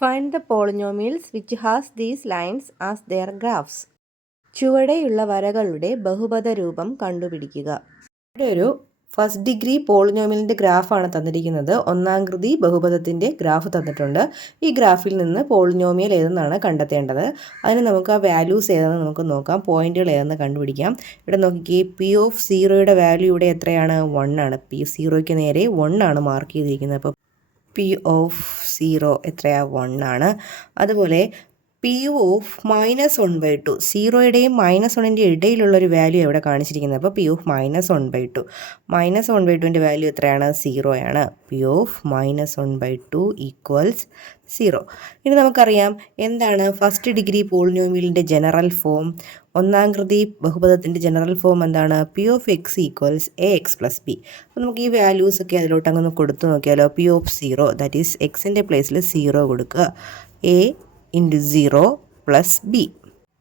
Find the polynomials which has these lines as their graphs. ചുവടെയുള്ള വരകളുടെ ബഹുപദ രൂപം കണ്ടുപിടിക്കുക. ഇവിടെ ഒരു ഫസ്റ്റ് ഡിഗ്രി പോളിനോമിയലിൻ്റെ ഗ്രാഫാണ് തന്നിരിക്കുന്നത്. ഒന്നാംകൃതി ബഹുപദത്തിൻ്റെ ഗ്രാഫ് തന്നിട്ടുണ്ട്. ഈ ഗ്രാഫിൽ നിന്ന് പോളിനോമിയൽ ഏതെന്നാണ് കണ്ടെത്തേണ്ടത്. അതിന് നമുക്ക് ആ വാല്യൂസ് ഏതെന്ന് നമുക്ക് നോക്കാം. പോയിന്റുകൾ ഏതെന്ന് കണ്ടുപിടിക്കാം. ഇവിടെ നോക്കിക്കേ, പി ഓഫ് സീറോയുടെ വാല്യൂ ഇവിടെ എത്രയാണ്? 1 ആണ്. പി സീറോയ്ക്ക് നേരെ 1 ആണ് മാർക്ക് ചെയ്തിരിക്കുന്നത്. അപ്പോൾ പി ഓഫ് സീറോ എത്രയാ? 1 ആണ്. അതുപോലെ പി ഓഫ് -1/2, സീറോയുടെയും -1ൻ്റെയും ഇടയിലുള്ളൊരു വാല്യൂ എവിടെ കാണിച്ചിരിക്കുന്നത്? അപ്പോൾ പി ഓഫ് -1/2, -1/2ൻ്റെ വാല്യൂ എത്രയാണ്? 0 ആണ്. P of -1/2 equals 0. ഇനി നമുക്കറിയാം എന്താണ് ഫസ്റ്റ് ഡിഗ്രി പോളിനോമിയലിൻ്റെ ജനറൽ ഫോം. ഒന്നാംകൃതി ബഹുപദത്തിൻ്റെ ജനറൽ ഫോം എന്താണ്? P of X equals A X plus B. അപ്പോൾ നമുക്ക് ഈ വാല്യൂസൊക്കെ അതിലോട്ട് അങ്ങ് കൊടുത്തു നോക്കിയാലോ. P of zero, that is എക്സിൻ്റെ പ്ലേസിൽ 0 കൊടുക്കുക. A into 0 plus B.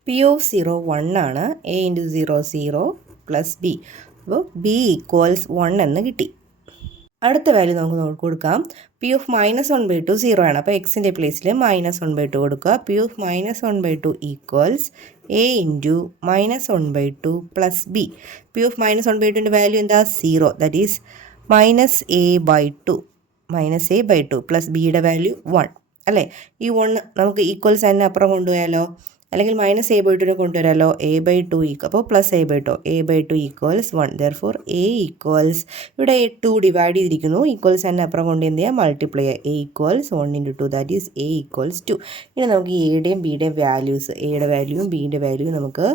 P of 0 1 ആണ്. A into 0 0 plus B. അപ്പോൾ ബി ഈക്വൽസ് 1 എന്ന് കിട്ടി. അടുത്ത വാല്യൂ നമുക്ക് കൊടുക്കാം. പി ഓഫ് -1/2 0 ആണ്. അപ്പോൾ എക്സിൻ്റെ പ്ലേസിൽ -1/2 കൊടുക്കുക. P of -1/2 equals A into -1/2 plus B. P of -1/2ൻ്റെ വാല്യൂ എന്താ? 0, ദാറ്റ് ഈസ് -a/2 പ്ലസ് ബിയുടെ വാല്യൂ 1 അല്ലേ. ഈ 1 നമുക്ക് ഈക്വൽസ് തന്നെ അപ്പുറം കൊണ്ടുപോയാലോ, അല്ലെങ്കിൽ -a/2 കൊണ്ടുവരാമല്ലോ. a/2 അപ്പോൾ plus a/2 equals 1. Therefore a equals, ഇവിടെ 2 ഡിവൈഡ് ചെയ്തിരിക്കുന്നു. ഈക്വൽസ് തന്നെ അപ്പുറം കൊണ്ട് എന്ത് ചെയ്യുക? മൾട്ടിപ്ലൈ ചെയ്യുക. a equals 1 × 2, that is a equals 2. ഇനി നമുക്ക് എയുടെയും ബിയുടെയും വാല്യൂസ്, എയുടെ വാല്യൂവും ബിയുടെ വാല്യൂവും നമുക്ക്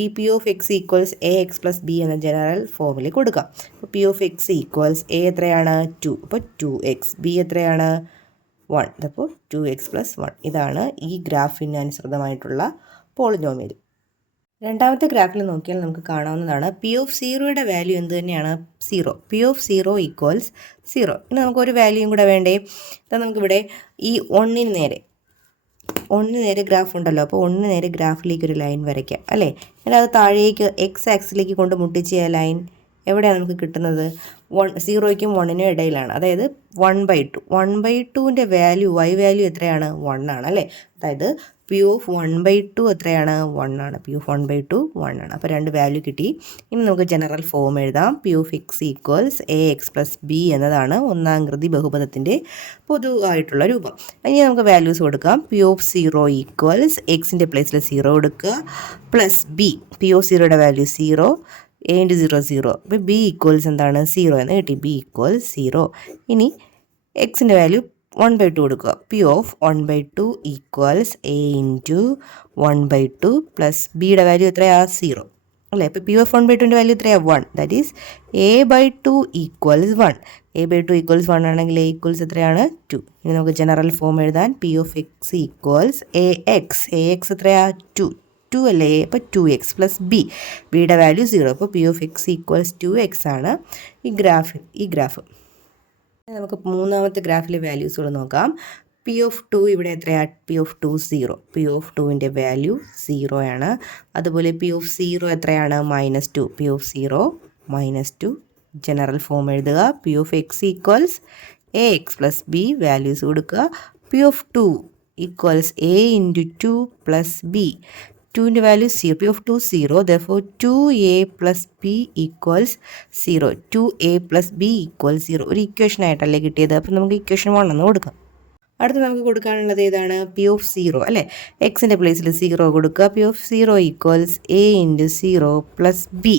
ഈ P of X equals A X plus B എന്ന ജനറൽ ഫോമിൽ കൊടുക്കാം. അപ്പോൾ P of X equals A എത്രയാണ്? 2. അപ്പോൾ 2x. ബി എത്രയാണ്? 1. അപ്പോൾ 2x + 1. ഇതാണ് ഈ ഗ്രാഫിന് അനുസൃതമായിട്ടുള്ള പോളിനോമിയൽ. രണ്ടാമത്തെ ഗ്രാഫിൽ നോക്കിയാൽ നമുക്ക് കാണാവുന്നതാണ് പി ഓഫ് സീറോയുടെ വാല്യൂ എന്ത് തന്നെയാണ്? 0. P of 0 equals 0. ഇനി നമുക്കൊരു വാല്യൂയും കൂടെ വേണ്ടേ? അപ്പോൾ നമുക്കിവിടെ ഈ 1 നേരെ ഗ്രാഫ് ഉണ്ടല്ലോ. അപ്പോൾ 1 നേരെ ഗ്രാഫിലേക്ക് ഒരു ലൈൻ വരയ്ക്കാം അല്ലേ. എന്നിട്ട് അത് താഴേക്ക് എക്സ് ആക്സിലേക്ക് കൊണ്ട് മുട്ടിച്ച ലൈൻ എവിടെയാണ് നമുക്ക് കിട്ടുന്നത്? 0ക്കും 1നും ഇടയിലാണ്. അതായത് 1/2ൻ്റെ വാല്യൂ, y വാല്യൂ എത്രയാണ്? 1 ആണ് അല്ലേ. അതായത് പി ഓഫ് 1/2 എത്രയാണ്? 1 ആണ്. പി ഓഫ് 1/2 1 ആണ്. അപ്പോൾ 2 വാല്യൂ കിട്ടി. ഇനി നമുക്ക് ജനറൽ ഫോം എഴുതാം. P of X equals A X plus B എന്നതാണ് ഒന്നാംകൃതി ബഹുപദത്തിൻ്റെ പൊതുവായിട്ടുള്ള രൂപം. ഇനി നമുക്ക് വാല്യൂസ് കൊടുക്കാം. പി ഓഫ് 0 ഈക്വൽസ് എക്സിൻ്റെ പ്ലേസിൽ 0 കൊടുക്കുക പ്ലസ് ബി. പി ഓഫ് സീറോയുടെ വാല്യൂ 0, a × 0 0. അപ്പോൾ ബി ഈക്വൽസ് എന്താണ്? 0 എന്ന് കിട്ടി. B equals 0. ഇനി എക്സിൻ്റെ വാല്യൂ 1/2 കൊടുക്കുക. P of 1/2 equals A into 1/2 plus ബിയുടെ വാല്യൂ എത്രയാണ്? 0 അല്ലേ. അപ്പോൾ പി ഓഫ് 1/2ൻ്റെ വാല്യൂ എത്രയാണ്? 1. That is a/2 equals 1. a/2 equals 1 ആണെങ്കിൽ a ഈക്വൽസ് എത്രയാണ്? 2. ഇനി നമുക്ക് ജനറൽ ഫോം എഴുതാൻ. P of X equals A X എത്രയാണ്? 2 അല്ലേ. അപ്പോൾ 2x പ്ലസ് ബിയുടെ വാല്യൂ 0. അപ്പോൾ P of X equals 2x ആണ് ഈ ഗ്രാഫ്. നമുക്ക് മൂന്നാമത്തെ ഗ്രാഫിലെ വാല്യൂസുകൾ നോക്കാം. പി ഓഫ് 2 ഇവിടെ എത്രയാണ്? P of 2 0. പി ഓഫ് 2ൻ്റെ വാല്യൂ 0 ആണ്. അതുപോലെ പി ഓഫ് 0 എത്രയാണ്? -2. P of 0 -2. ജനറൽ ഫോം എഴുതുക. P of X equals A X plus B. Values കൊടുക്കുക. P of 2 equals A into 2 plus B. 2ൻ്റെ value 0. P of 2 0. therefore 2a plus B equals 0. 2a plus B equals 0. ഒരു equation ആയിട്ടല്ലേ കിട്ടിയത്. അപ്പോൾ നമുക്ക് equation 1 എന്ന് കൊടുക്കാം. അടുത്ത് നമുക്ക് കൊടുക്കാനുള്ളത് ഏതാണ്? പി ഓഫ് 0 അല്ലേ. എക്സിൻ്റെ പ്ലേസിൽ 0 കൊടുക്കുക. P of 0 equals A into 0 plus B.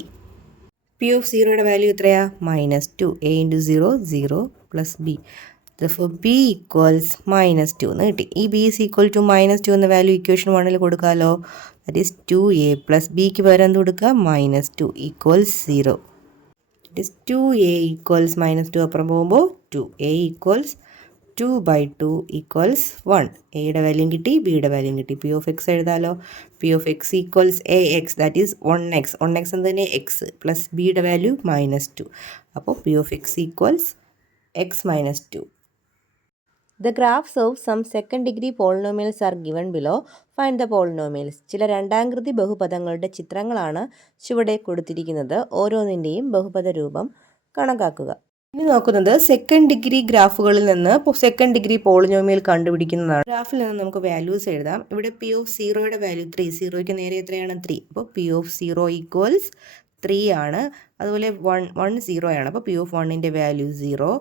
P of സീറോയുടെ വാല്യൂ എത്രയാണ്? -2. a into 0 0 plus B. therefore b equals -2 എന്ന് കിട്ടി. ഈ b is equal to -2 എന്ന വാല്യൂ ഇക്വേഷൻ 1ൽ കൊടുക്കാമല്ലോ. ദാറ്റ് ഈസ് 2a പ്ലസ് ബിക്ക് പകരം എന്ത് കൊടുക്കുക? -2 equals 0. That is 2a equals -2 അപ്പുറം പോകുമ്പോൾ 2a ഈക്വൽസ് 2/2 ഈക്വൽസ് 1. എയുടെ വാല്യൂം കിട്ടി, ബിയുടെ വാല്യൂം കിട്ടി. പി ഓഫ് എക്സ് എഴുതാമല്ലോ. P of X equals A X, that is 1x എന്ന് തന്നെ എക്സ് പ്ലസ് ബിയുടെ വാല്യൂ -2. അപ്പോൾ P of X equals x - 2. The graphs of some second degree polynomials are given below. Find the polynomials. ചില രണ്ടാംകൃതി ബഹുപദങ്ങളുടെ ചിത്രങ്ങളാണ് ചുവടെ കൊടുത്തിരിക്കുന്നത്. ഓരോന്നിൻ്റെയും ബഹുപദ രൂപം കണക്കാക്കുക. ഇനി നോക്കുന്നത് സെക്കൻഡ് ഡിഗ്രി ഗ്രാഫുകളിൽ നിന്ന് സെക്കൻഡ് ഡിഗ്രി പോളിനോമിയൽ കണ്ടുപിടിക്കുന്നതാണ്. ഗ്രാഫിൽ നിന്ന് നമുക്ക് വാല്യൂസ് എഴുതാം. ഇവിടെ പി ഓഫ് സീറോയുടെ വാല്യൂ 3, സീറോയ്ക്ക് നേരെ എത്രയാണ് 3, അപ്പോൾ പി ഓഫ് സീറോ ഈക്വൽസ് 3 ആണ്. അതുപോലെ 1 0 ആണ്, അപ്പോൾ പി ഓഫ് 1ൻ്റെ വാല്യൂ 0.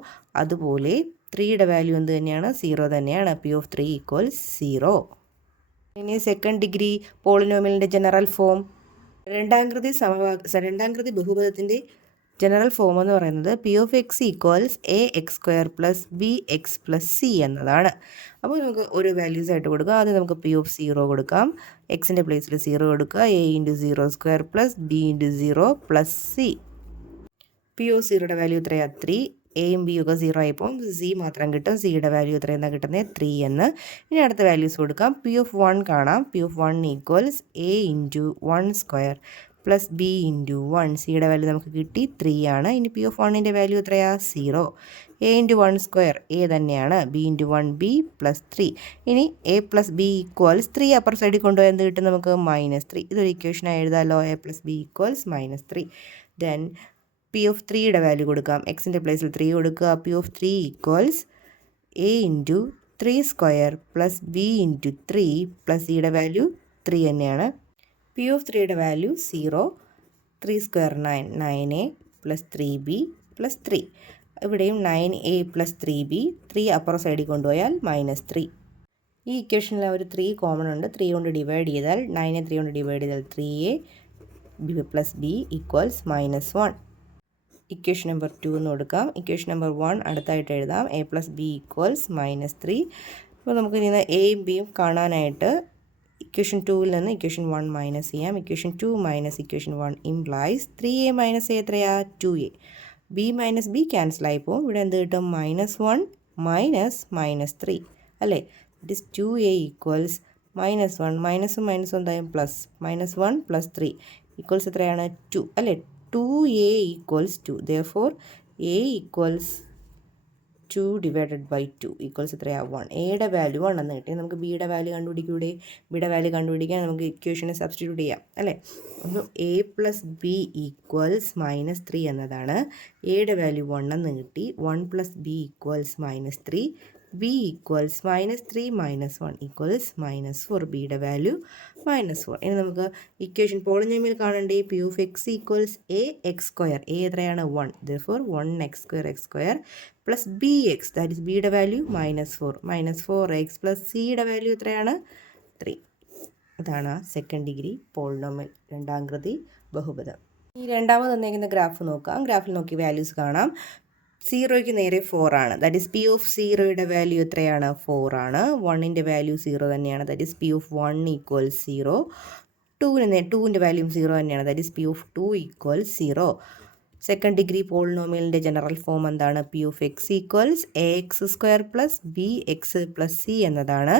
അതുപോലെ 3യുടെ വാല്യൂ എന്ത് തന്നെയാണ്, 0 തന്നെയാണ്. P of 3 equals 0. ഇനി സെക്കൻഡ് ഡിഗ്രി പോളിനോമിയലിൻ്റെ ജനറൽ ഫോം, രണ്ടാംകൃതി ബഹുപദത്തിൻ്റെ ജനറൽ ഫോം എന്ന് പറയുന്നത് P of X equals A X square plus B X plus C എന്നതാണ്. അപ്പോൾ നമുക്ക് ഒരു വാല്യൂസ് ആയിട്ട് കൊടുക്കാം. ആദ്യം നമുക്ക് പി ഓഫ് 0 കൊടുക്കാം. എക്സിൻ്റെ പ്ലേസിൽ 0 കൊടുക്കുക. A into 0 square plus B into 0 plus C. P of 0യുടെ വാല്യൂ എത്രയാണ്, 3. എയും ബിയും ഒക്കെ 0 ആയിപ്പോൾ സി മാത്രം കിട്ടും. സിയുടെ വാല്യൂ എത്രയെന്നാണ് കിട്ടുന്നത്, 3 എന്ന്. ഇനി അടുത്ത വാല്യൂസ് കൊടുക്കാം. പി ഓഫ് 1 കാണാം. P of 1 equals A into 1 square plus B into 1. സിയുടെ വാല്യൂ നമുക്ക് കിട്ടി 3 ആണ്. ഇനി പി ഓഫ് 1ൻ്റെ വാല്യൂ എത്രയാണ്, 0. എ ഇൻറ്റു 1 സ്ക്വയർ എ തന്നെയാണ്. B into 1 B plus 3. ഇനി A plus B equals 3 upper സൈഡിൽ കൊണ്ടുപോയി എന്ത് കിട്ടും നമുക്ക്, -3. ഇതൊരു ഇക്വേഷനായി എഴുതാമല്ലോ. A plus B equals -3. Then P of 3യുടെ വാല്യൂ കൊടുക്കാം. എക്സിൻ്റെ പ്ലേസിൽ 3 കൊടുക്കുക. P of 3 equals A into 3 square plus B into 3 plus സിയുടെ വാല്യൂ 3 തന്നെയാണ്. പി ഓഫ് 3യുടെ value 0. 3 square 9, 9a plus 3b plus 3. ഇവിടെയും 9a പ്ലസ് 3b, 3 അപ്പുറ സൈഡിൽ കൊണ്ടുപോയാൽ -3. ഈ ഇക്വേഷനിൽ ഒരു 3 കോമൺ ഉണ്ട്. 3 കൊണ്ട് ഡിവൈഡ് ചെയ്താൽ 9നെ 3 കൊണ്ട് ഡിവൈഡ് ചെയ്താൽ 3a plus b equals -1. Equation number 2 എന്ന് കൊടുക്കാം. ഇക്വേഷൻ നമ്പർ 1 അടുത്തായിട്ട് എഴുതാം. A plus B equals -3. അപ്പോൾ നമുക്ക് ഇനി എയും ബിയും കാണാനായിട്ട് ഇക്വേഷൻ 2ൽ നിന്ന് ഇക്വേഷൻ 1 മൈനസ് ചെയ്യാം. Equation 2 minus equation 1 implies 3a minus A എത്രയാ, 2a. B minus B cancel ആയിപ്പോൾ ഇവിടെ എന്ത് കിട്ടും, -1 മൈനസ് -3 അല്ലേ. ഇറ്റ് ഈസ് 2a ഈക്വൽസ് -1 മൈനസും മൈനസും എന്തായാലും പ്ലസ് -1 പ്ലസ് 3 ഈക്വൽസ് എത്രയാണ്, 2 അല്ലേ. 2a equals 2. therefore a equals 2 divided by 2 equals എത്രയാണ്, 1. എയുടെ വാല്യൂ 1 എന്ന് കിട്ടി. നമുക്ക് ബിയുടെ വാല്യൂ കണ്ടുപിടിക്കൂടെ. ബിയുടെ വാല്യൂ കണ്ടുപിടിക്കാൻ നമുക്ക് ഇക്വേഷനെ സബ്സ്റ്റിറ്റ്യൂട്ട് ചെയ്യാം അല്ലേ. അപ്പോൾ എ പ്ലസ് ബി ഈക്വൽസ് -3 എന്നതാണ്. എയുടെ വാല്യൂ 1 എന്ന് കിട്ടി. 1 plus B equals -3. B equals -3 -1 equals -4. ബിയുടെ വാല്യൂ -4. ഇനി നമുക്ക് ഇക്വേഷൻ പോളിനോമിയൽ കാണണ്ടേ. P of X equals A X square. A എത്രയാണ്, 1. therefore 1x square plus B X, that is ബിയുടെ വാല്യൂ -4. -4x പ്ലസ് സിയുടെ വാല്യൂ എത്രയാണ്, 3. അതാണ് സെക്കൻഡ് ഡിഗ്രി പോളിനോമിയൽ, രണ്ടാംകൃതി ബഹുപദം. ഈ രണ്ടാമത് തന്നിരിക്കുന്ന ഗ്രാഫ് നോക്കാം. ഗ്രാഫിൽ നോക്കി വാല്യൂസ് കാണാം. 0യ്ക്ക് നേരെ 4 ആണ്. ദാറ്റ് ഈസ് പി ഓഫ് 0യുടെ വാല്യൂ എത്രയാണ്, 4 ആണ്. 1ൻ്റെ വാല്യൂ 0 തന്നെയാണ്. That is P of 1 equals 0. 2ൻ്റെ വാല്യൂ 0 തന്നെയാണ്. That is P of 2 equals 0. Second degree പോളിനോമിയലിൻ്റെ ജനറൽ ഫോം എന്താണ്, P of X equals A X square plus B X plus C എന്നതാണ്.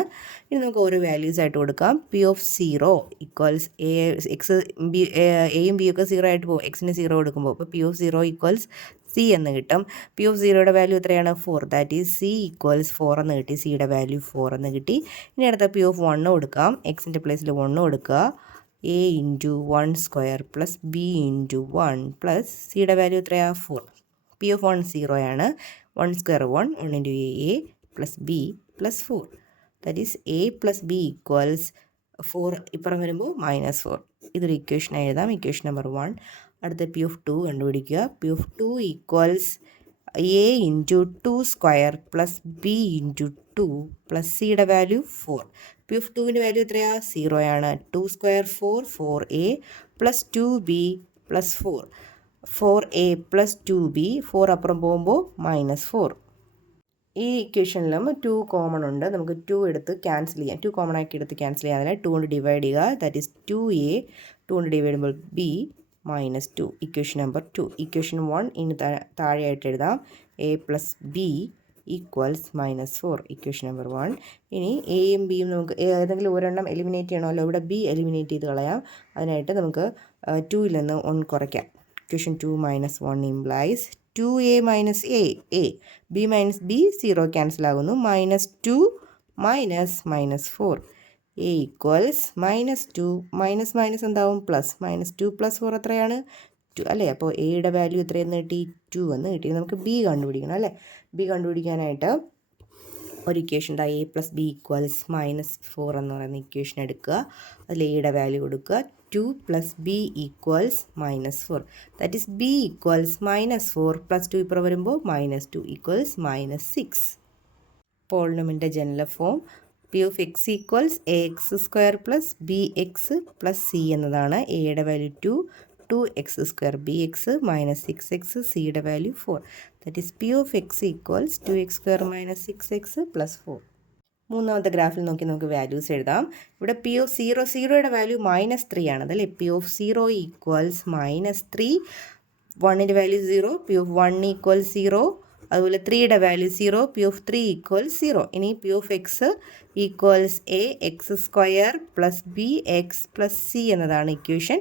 ഇനി നമുക്ക് ഓരോ വാല്യൂസ് ആയിട്ട് കൊടുക്കാം. P of 0 equals A X B, എയും ബിയും ഒക്കെ 0 ആയിട്ട് പോകും. എക്സിന് 0 കൊടുക്കുമ്പോൾ അപ്പോൾ പി ഓഫ് 0 ഈക്വൽസ് സി എന്ന് കിട്ടും. പി ഓഫ് 0യുടെ വാല്യൂ എത്രയാണ്, 4. ദാറ്റ് ഈസ് സി ഈക്വൽസ് 4 എന്ന് കിട്ടി. സിയുടെ വാല്യൂ 4 എന്ന് കിട്ടി. ഇനി അടുത്ത പി ഓഫ് 1 കൊടുക്കാം. എക്സിൻ്റെ പ്ലേസിൽ 1 കൊടുക്കുക. A into 1 square plus B into 1 plus സിയുടെ വാല്യൂ എത്രയാണ്, 4. പി ഓഫ് 1 0 ആണ്. 1 square 1 into A plus B plus 4. That is A plus B equals 4. ഇപ്പുറം വരുമ്പോൾ -4. ഇതൊരു ഇക്വേഷൻ എഴുതാം. Equation number 1. അടുത്ത പി ഓഫ് 2 കണ്ടുപിടിക്കുക. P of 2 equals A into 2 square plus B into 2 plus സിയുടെ വാല്യൂ 4. പി ഓഫ് 2ൻ്റെ value എത്രയാണ്, 0 ആണ്. 2 square 4, 4a plus 2b plus 4. 4a plus 2b, 4 അപ്പുറം പോകുമ്പോൾ -4. ഈ ഇക്വേഷനിലും 2 കോമൺ ഉണ്ട്. നമുക്ക് 2 എടുത്ത് ക്യാൻസൽ ചെയ്യാം. 2 കോമൺ ആക്കി എടുത്ത് ക്യാൻസൽ ചെയ്യാൻ 2 കൊണ്ട് ഡിവൈഡ് ചെയ്യുക. That is 2a. 2 കൊണ്ട് ഡിവൈഡ് ചെയ്യുമ്പോൾ b -2. Equation number 2. ഇക്വേഷൻ 1 ഇനി താഴെയായിട്ട് എഴുതാം. A plus B equals -4. Equation number 1. ഇനി എയും ബിയും നമുക്ക് ഏതെങ്കിലും ഒരെണ്ണം എലിമിനേറ്റ് ചെയ്യണമല്ലോ. ഇവിടെ ബി എലിമിനേറ്റ് ചെയ്ത് കളയാം. അതിനായിട്ട് നമുക്ക് 2ൽ നിന്ന് 1 കുറയ്ക്കാം. Equation 2 -1 implies 2a minus A. B minus B 0 cancel ആകുന്നു. -2 -4. എ ഈക്വൽസ് -2 മൈനസ് എന്താവും, പ്ലസ്. -2 + 4 എത്രയാണ്, 2 അല്ലേ. അപ്പോൾ എയുടെ വാല്യൂ എത്രയെന്ന് കിട്ടി? 2 എന്ന് കിട്ടി. നമുക്ക് ബി കണ്ടുപിടിക്കണം അല്ലേ. ബി കണ്ടുപിടിക്കാനായിട്ട് ഒരു ഇക്വേഷൻ ഉണ്ട്, എ പ്ലസ് ബി ഈക്വൽസ് -4 എന്ന് പറയുന്ന ഇക്വേഷൻ എടുക്കുക. അതിൽ എയുടെ വാല്യൂ കൊടുക്കുക. 2 plus B equals -4. That is B equals -4 plus 2 ഇപ്പുറം വരുമ്പോൾ -2 ഈക്വൽസ് -6. പോളിനോമിയലിൻ്റെ general form P of X equals A X square plus B X plus C എന്നതാണ്. എയുടെ വാല്യൂ 2x² bx -6x, സിയുടെ value 4. That is P of X equals 2x² -6x + 4. മൂന്നാമത്തെ ഗ്രാഫിൽ നോക്കി നമുക്ക് വാല്യൂസ് എഴുതാം. ഇവിടെ പി ഓഫ് 0യുടെ വാല്യൂ -3 ആണ്. അതല്ലേ. പി ഓഫ് 0 ഈക്വൽസ് -3, 1ൻ്റെ വാല്യൂ 0, പി ഓഫ് 1 ഈക്വൽസ് 0, അതുപോലെ 3യുടെ വാല്യൂ 0, പി ഓഫ് 3 ഈക്വൽസ് 0. ഇനി P of X equals A X square plus B X plus C എന്നതാണ് ഇക്വേഷൻ.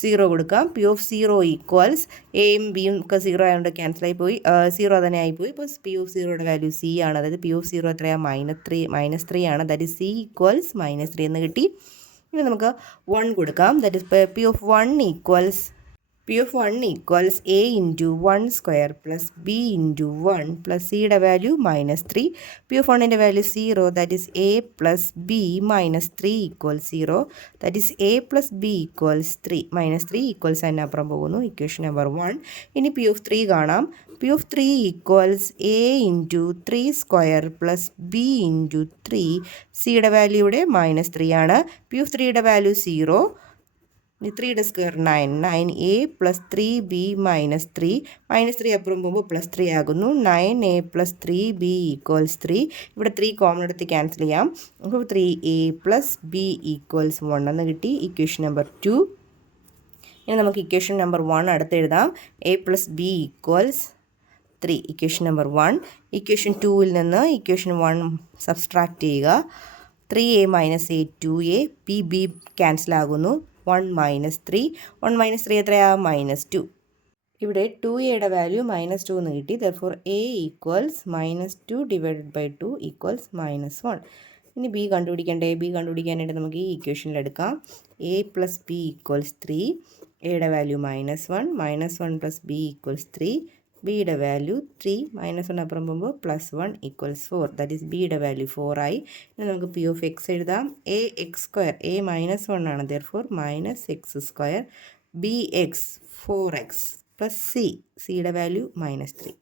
0 കൊടുക്കാം. പി ഓഫ് 0 ഈക്വൽസ് എയും ബിയും ഒക്കെ 0 ആയതുകൊണ്ട് ക്യാൻസലായി പോയി, 0 തന്നെ ആയിപ്പോയി. ഇപ്പോൾ പി ഓഫ് 0യുടെ വാല്യൂ സി ആണ്. അതായത് പി ഓഫ് 0 എത്രയാണ്? -3 ആണ്. ദാറ്റ് ഈസ് സി ഈക്വൽസ് -3 എന്ന് കിട്ടി. ഇനി നമുക്ക് 1 കൊടുക്കാം. That is P of 1 equals a into 1 square plus b into 1 plus cയുടെ വാല്യൂ -3. പി ഓഫ് 1ൻ്റെ value 0, that is a plus b -3 equals 0. That is a plus b equals 3. -3 equals അതിനപ്പുറം പോകുന്നു. Equation number 1. ഇനി P of 3 കാണാം. P of 3 equals a into 3 square plus b into 3. സിയുടെ value ഇവിടെ -3 ആണ്. P of 3യുടെ value 0. 3യുടെ square 9, 9a plus 3b -3. -3 അപ്പുറം പോകുമ്പോൾ +3 ആകുന്നു. 9a plus 3b equals 3. ഇവിടെ 3 കോമൺ എടുത്ത് ക്യാൻസൽ ചെയ്യാം. അപ്പോൾ 3a പ്ലസ് b ഈക്വൽസ് 1 എന്ന് കിട്ടി. Equation number 2. ഇനി നമുക്ക് ഇക്വേഷൻ നമ്പർ 1 അടുത്ത് എഴുതാം. a plus b equals 3. Equation number 1. Equation 2ൽ നിന്ന് ഇക്വേഷൻ 1 സബ്സ്ട്രാക്ട് ചെയ്യുക. 3a - a 2a, b cancel ആകുന്നു. 1 - 3. 1 - 3 എത്രയാണ്? -2. ഇവിടെ 2aയുടെ വാല്യൂ -2 എന്ന് കിട്ടി. Therefore a equals -2 / 2 equals -1. ഇനി ബി കണ്ടുപിടിക്കണ്ടേ. ബി കണ്ടുപിടിക്കാനായിട്ട് നമുക്ക് ഈ ഇക്വേഷനിൽ എടുക്കാം. a plus B equals 3. എയുടെ വാല്യൂ -1. -1 plus B equals 3. ബിയുടെ വാല്യൂ 3. -1 അപ്പുറം പോകുമ്പോൾ +1 ഈക്വൽസ് 4. ദാറ്റ് ഈസ് ബിയുടെ വാല്യൂ 4 ആയി. ഇനി നമുക്ക് പി ഓഫ് എക്സ് എഴുതാം. a x², a -1 ആണ്. Therefore -x², bx 4x plus C, സിയുടെ വാല്യൂ -3.